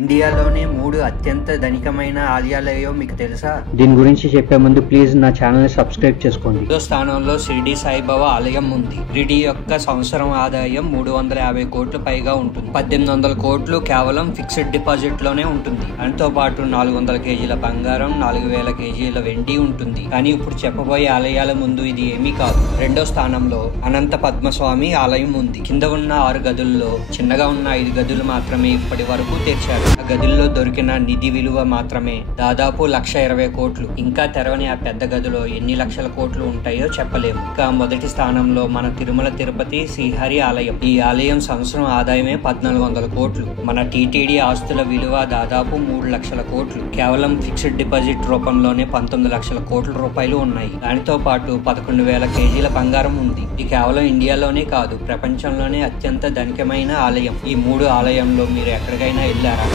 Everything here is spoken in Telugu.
ఇండియాలోనే 3 అత్యంత ధనికమైన ఆలయాలేవో మీకు తెలుసా? దీని గురించి చెప్పే ముందు ప్లీజ్ నా ఛానల్ ని సబ్స్క్రైబ్ చేసుకోండి. రెండో స్థానంలో షిరిడి సాయిబాబా ఆలయం ఉంది. షిరిడి యొక్క సంవత్సరం ఆదాయం 350 కోట్ల పైగా ఉంటుంది. 1800 కోట్లు కేవలం ఫిక్స్డ్ డిపాజిట్ లోనే ఉంటుంది. దాంతో పాటు 400 కేజీల బంగారం, 4000 కేజీల వెండి ఉంటుంది. కానీ ఇప్పుడు చెప్పబోయే ఆలయాల ముందు ఇది ఏమీ కాదు. రెండో స్థానంలో అనంత పద్మస్వామి ఆలయం ఉంది. కింద ఉన్న 6 గదుల్లో చిన్నగా ఉన్న 5 గదులు మాత్రమే ఇప్పటి వరకు తెరిచారు. ఆ గదుల్లో దొరికిన నిధి విలువ మాత్రమే దాదాపు 1,20,000 కోట్లు. ఇంకా తెరవని ఆ పెద్ద గదిలో ఎన్ని లక్షల కోట్లు ఉంటాయో చెప్పలేము. ఇంకా మొదటి స్థానంలో మన తిరుమల తిరుపతి శ్రీహరి ఆలయం. ఈ ఆలయం సంవత్సరం ఆదాయమే 1,400 కోట్లు. మన టీటీడీ ఆస్తుల విలువ దాదాపు 3 లక్షల కోట్లు. కేవలం ఫిక్స్డ్ డిపాజిట్ రూపంలోనే 19 లక్షల కోట్ల రూపాయలు ఉన్నాయి. దానితో పాటు 11,000 కేజీల బంగారం ఉంది. ఇది కేవలం ఇండియాలోనే కాదు, ప్రపంచంలోనే అత్యంత ధనికమైన ఆలయం. ఈ 3 ఆలయంలో మీరు ఎక్కడికైనా వెళ్ళారా?